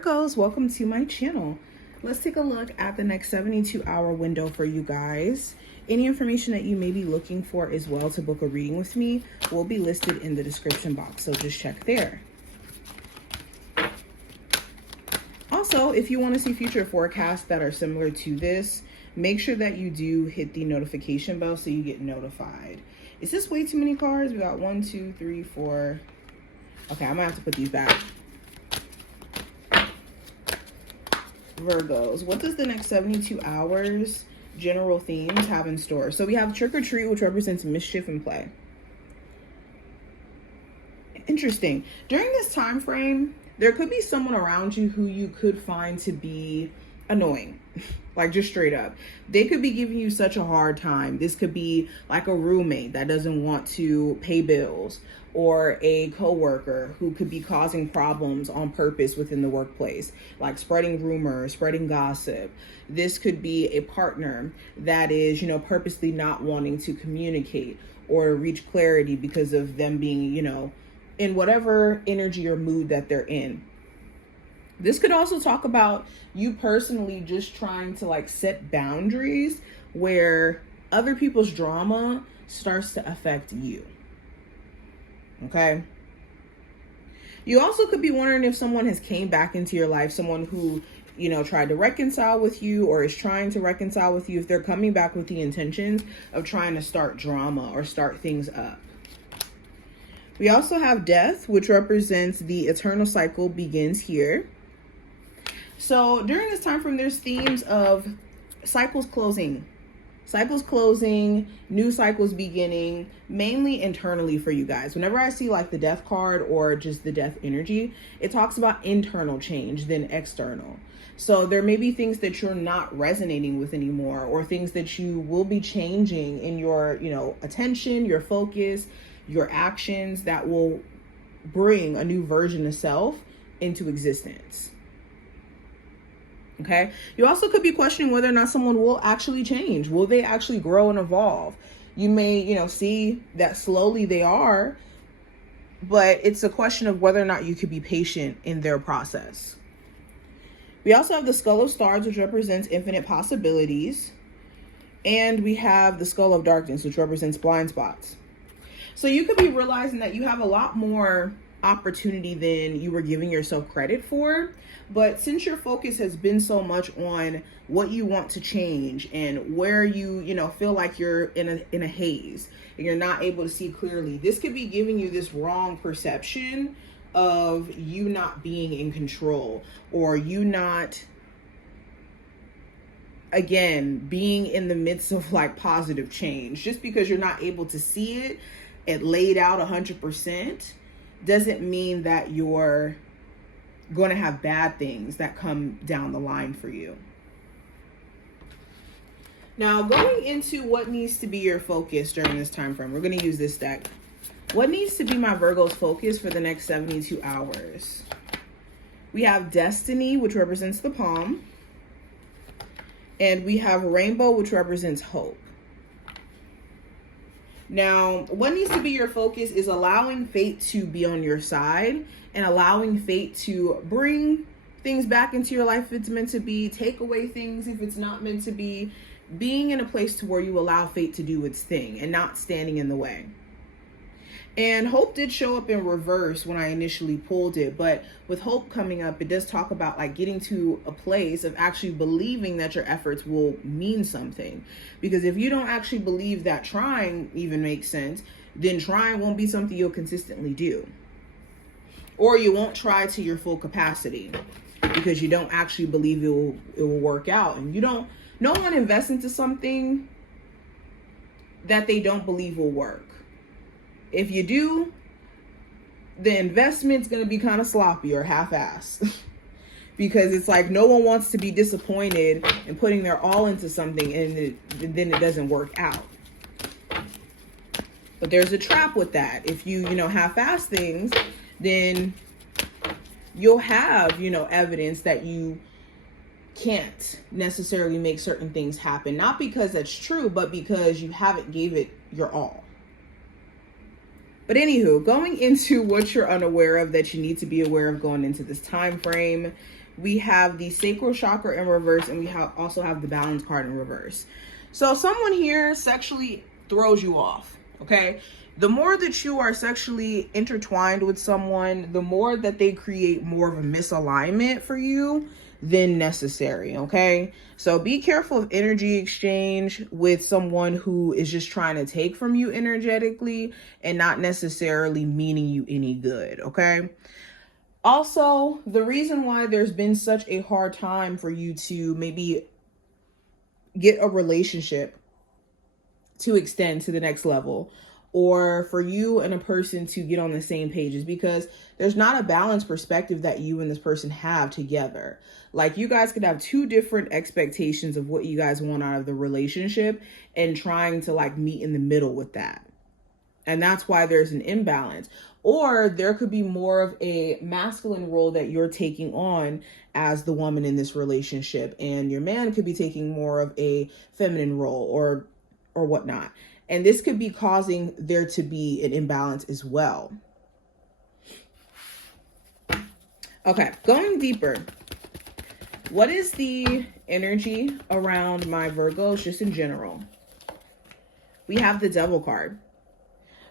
Virgos, welcome to my channel. Let's take a look at the next 72-hour window for you guys. Any information that you may be looking for as well to book a reading with me will be listed in the description box, so just check there. Also, if you want to see future forecasts that are similar to this, make sure that you do hit the notification bell so you get notified. Is this way too many cards? We got 1, 2, 3, 4. Okay, I might have to put these back. Virgos, what does the next 72 hours general themes have in store? So we have trick or treat, which represents mischief and play. Interesting. During this time frame, there could be someone around you who you could find to be annoying. Like, just straight up. They could be giving you such a hard time. This could be like a roommate that doesn't want to pay bills, or a coworker who could be causing problems on purpose within the workplace, like spreading rumors, spreading gossip. This could be a partner that is, purposely not wanting to communicate or reach clarity because of them being, in whatever energy or mood that they're in. This could also talk about you personally just trying to set boundaries where other people's drama starts to affect you. Okay. You also could be wondering if someone has came back into your life, someone who, tried to reconcile with you or is trying to reconcile with you, if they're coming back with the intentions of trying to start drama or start things up. We also have death, which represents the eternal cycle begins here. So during this time frame, there's themes of cycles closing, new cycles beginning, mainly internally for you guys. Whenever I see the death card or just the death energy, it talks about internal change than external. So there may be things that you're not resonating with anymore, or things that you will be changing in your, attention, your focus, your actions that will bring a new version of self into existence. Okay. You also could be questioning whether or not someone will actually change. Will they actually grow and evolve? You may, see that slowly they are, but it's a question of whether or not you could be patient in their process. We also have the Skull of Stars, which represents infinite possibilities. And we have the Skull of Darkness, which represents blind spots. So you could be realizing that you have a lot more opportunity than you were giving yourself credit for. But since your focus has been so much on what you want to change and where you feel like you're in a haze and you're not able to see clearly, this could be giving you this wrong perception of you not being in control, or you not, again, being in the midst of positive change. Just because you're not able to see it laid out 100% doesn't mean that you're going to have bad things that come down the line for you. Now, going into what needs to be your focus during this time frame, we're going to use this deck. What needs to be my Virgo's focus for the next 72 hours? We have Destiny, which represents the palm. And we have Rainbow, which represents hope. Now, what needs to be your focus is allowing fate to be on your side and allowing fate to bring things back into your life if it's meant to be, take away things if it's not meant to be, being in a place to where you allow fate to do its thing and not standing in the way. And hope did show up in reverse when I initially pulled it, but with hope coming up, it does talk about getting to a place of actually believing that your efforts will mean something. Because if you don't actually believe that trying even makes sense, then trying won't be something you'll consistently do. Or you won't try to your full capacity because you don't actually believe it will work out. And no one invests into something that they don't believe will work. If you do, the investment's going to be kind of sloppy or half-assed because it's no one wants to be disappointed in putting their all into something and then it doesn't work out. But there's a trap with that. If you half-ass things, then you'll have, evidence that you can't necessarily make certain things happen. Not because that's true, but because you haven't gave it your all. But anywho, going into what you're unaware of that you need to be aware of going into this time frame, we have the sacral chakra in reverse, and we also have the balance card in reverse. So someone here sexually throws you off, okay? The more that you are sexually intertwined with someone, the more that they create more of a misalignment for you than necessary, okay? So be careful of energy exchange with someone who is just trying to take from you energetically and not necessarily meaning you any good, okay? Also, the reason why there's been such a hard time for you to maybe get a relationship to extend to the next level, or for you and a person to get on the same page, is because there's not a balanced perspective that you and this person have together. Like, you guys could have two different expectations of what you guys want out of the relationship and trying to like meet in the middle with that. And that's why there's an imbalance. Or there could be more of a masculine role that you're taking on as the woman in this relationship, and your man could be taking more of a feminine role or whatnot. And this could be causing there to be an imbalance as well. Okay, going deeper. What is the energy around my Virgos just in general? We have the Devil card.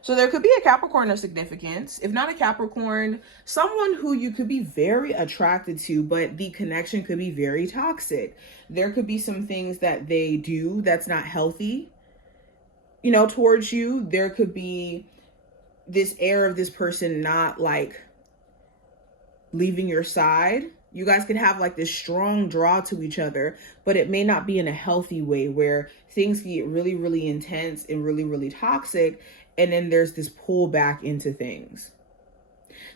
So there could be a Capricorn of significance. If not a Capricorn, someone who you could be very attracted to, but the connection could be very toxic. There could be some things that they do that's not healthy, you know, towards you. There could be this air of this person not like leaving your side. You guys could have like this strong draw to each other, but it may not be in a healthy way, where things get really, really intense and really, really toxic. And then there's this pull back into things.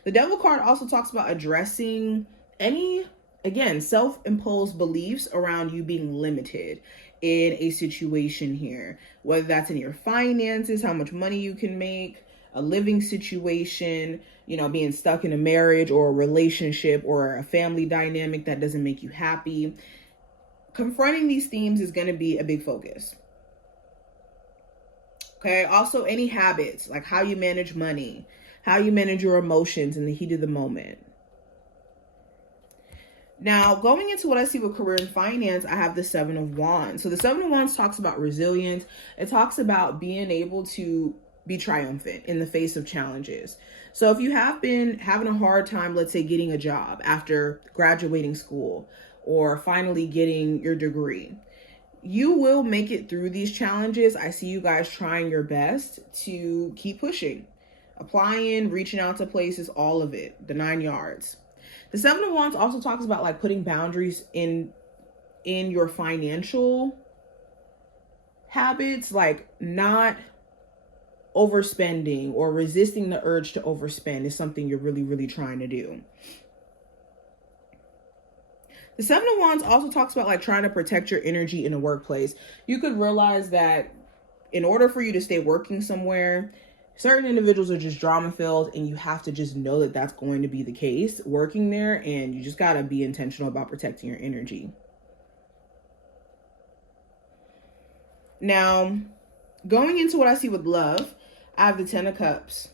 The Devil card also talks about addressing any, again, self-imposed beliefs around you being limited in a situation here, whether that's in your finances, how much money you can make, a living situation, you know, being stuck in a marriage or a relationship or a family dynamic that doesn't make you happy. Confronting these themes is going to be a big focus. Okay, also any habits, like how you manage money, how you manage your emotions in the heat of the moment. Now, going into what I see with career and finance, I have the Seven of Wands. So the Seven of Wands talks about resilience. It talks about being able to be triumphant in the face of challenges. So if you have been having a hard time, let's say getting a job after graduating school or finally getting your degree, you will make it through these challenges. I see you guys trying your best to keep pushing, applying, reaching out to places, all of it, the 9 yards. The Seven of Wands also talks about like putting boundaries in your financial habits, like not overspending or resisting the urge to overspend is something you're really, really trying to do. The Seven of Wands also talks about like trying to protect your energy in the workplace. You could realize that in order for you to stay working somewhere, certain individuals are just drama filled, and you have to just know that that's going to be the case working there, and you just got to be intentional about protecting your energy. Now, going into what I see with love, I have the Ten of Cups.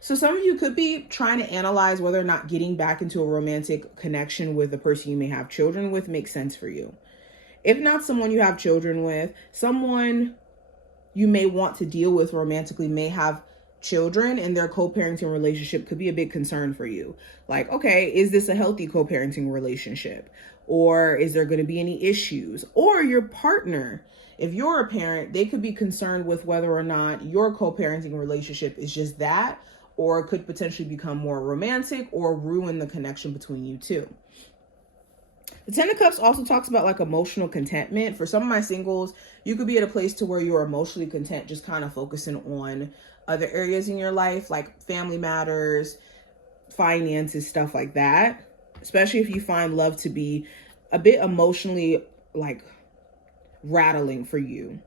So some of you could be trying to analyze whether or not getting back into a romantic connection with the person you may have children with makes sense for you. If not someone you have children with, someone you may want to deal with romantically may have children, and their co-parenting relationship could be a big concern for you. Like, okay, is this a healthy co-parenting relationship? Or is there going to be any issues? Or your partner, if you're a parent, they could be concerned with whether or not your co-parenting relationship is just that, or could potentially become more romantic or ruin the connection between you two. The Ten of Cups also talks about like emotional contentment. For some of my singles, you could be at a place to where you're emotionally content, just kind of focusing on other areas in your life, like family matters, finances, stuff like that. Especially if you find love to be a bit emotionally like rattling for you.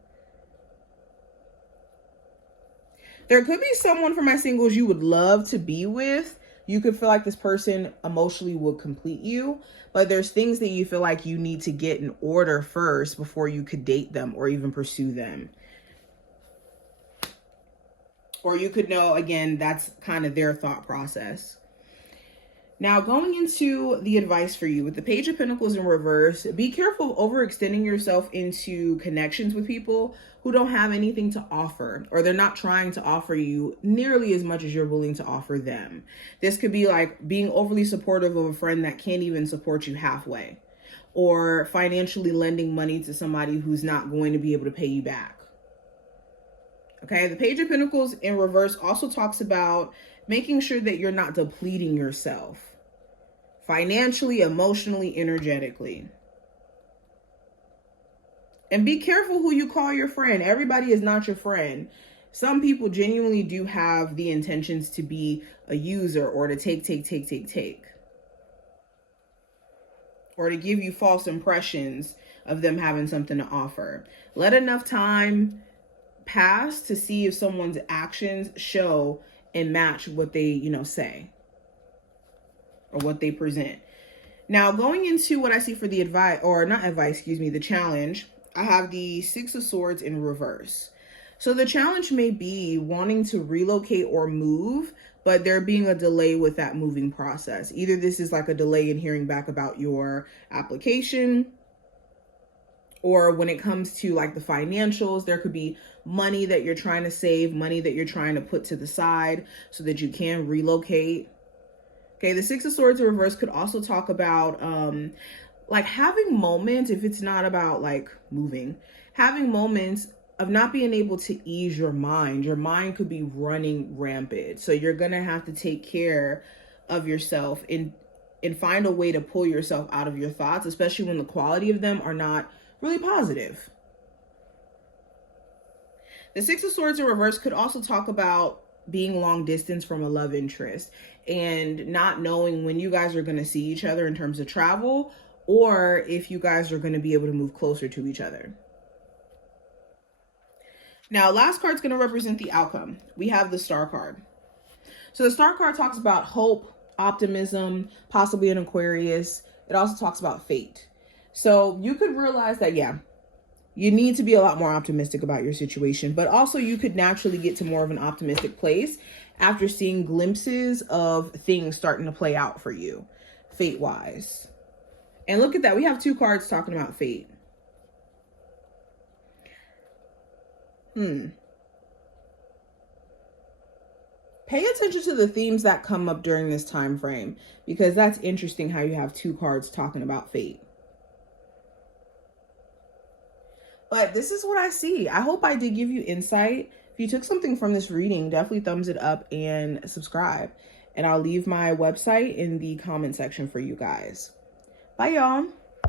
There could be someone for my singles you would love to be with. You could feel like this person emotionally would complete you, but there's things that you feel like you need to get in order first before you could date them or even pursue them. Or you could know, again, that's kind of their thought process. Now, going into the advice for you with the Page of Pentacles in reverse, be careful of overextending yourself into connections with people who don't have anything to offer, or they're not trying to offer you nearly as much as you're willing to offer them. This could be like being overly supportive of a friend that can't even support you halfway, or financially lending money to somebody who's not going to be able to pay you back. Okay, the Page of Pentacles in reverse also talks about making sure that you're not depleting yourself financially, emotionally, energetically. And be careful who you call your friend. Everybody is not your friend. Some people genuinely do have the intentions to be a user, or to take. Or to give you false impressions of them having something to offer. Let enough time pass to see if someone's actions show and match what they, say, or what they present. Now, going into what I see for the the challenge, I have the Six of Swords in reverse. So the challenge may be wanting to relocate or move, but there being a delay with that moving process. Either this is like a delay in hearing back about your application, or when it comes to like the financials, there could be money that you're trying to save, money that you're trying to put to the side so that you can relocate. Okay, the Six of Swords in reverse could also talk about like having moments, if it's not about like moving, having moments of not being able to ease your mind. Your mind could be running rampant. So you're going to have to take care of yourself and find a way to pull yourself out of your thoughts, especially when the quality of them are not really positive. The Six of Swords in reverse could also talk about being long distance from a love interest and not knowing when you guys are going to see each other in terms of travel, or if you guys are going to be able to move closer to each other. Now, last card's going to represent the outcome. We have the Star card. So the Star card talks about hope, optimism, possibly an Aquarius. It also talks about fate. So you could realize that, yeah, you need to be a lot more optimistic about your situation, but also you could naturally get to more of an optimistic place after seeing glimpses of things starting to play out for you, fate-wise. And look at that. We have two cards talking about fate. Pay attention to the themes that come up during this time frame, because that's interesting how you have two cards talking about fate. But this is what I see. I hope I did give you insight. If you took something from this reading, definitely thumbs it up and subscribe. And I'll leave my website in the comment section for you guys. Bye, y'all.